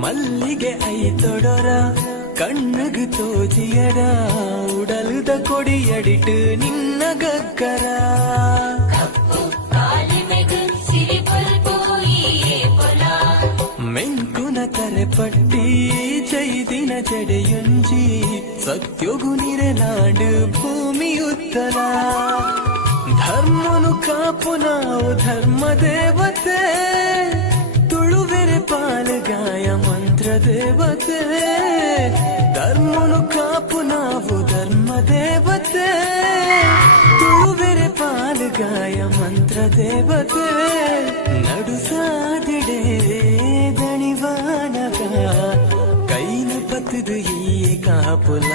ಮಲ್ಲಿಗೆ ಐತೊಡರ ಕಣ್ಣುಗು ತೋಜಿಯರ ಉಡಲುದ ಕೊಡಿಯಡಿಟ್ಟು ನಿನ್ನ ಗಕ್ಕರ ಮೆಂಕುನ ತರೆಪಟ್ಟಿ ಚೈದಿನ ಜಡೆಯುಂಜಿ ಸತ್ಯೊಗು ನಿರೆನಾಡು ಭೂಮಿ ಉತ್ತರ ಧರ್ಮನು ಕಾಪು ನಾವು ಧರ್ಮ ದೇವತೆ ತುಳುವೆರೆ ಪಾಲುಗಾಯ ಮಂತ್ರ ದೇವತೆ ಧರ್ಮನು ಕಾಪು ನಾವು ಧರ್ಮ ದೇವತೆ ತುಳುವೆರೆ ಪಾಲುಗಾಯ ಮಂತ್ರ ದೇವತೆ ನಡು ಸಾದಿಡೆ ದಣಿವಾನಗ ಕೈನ ಪತ್ತದು ಈ ಕಾಪುಲ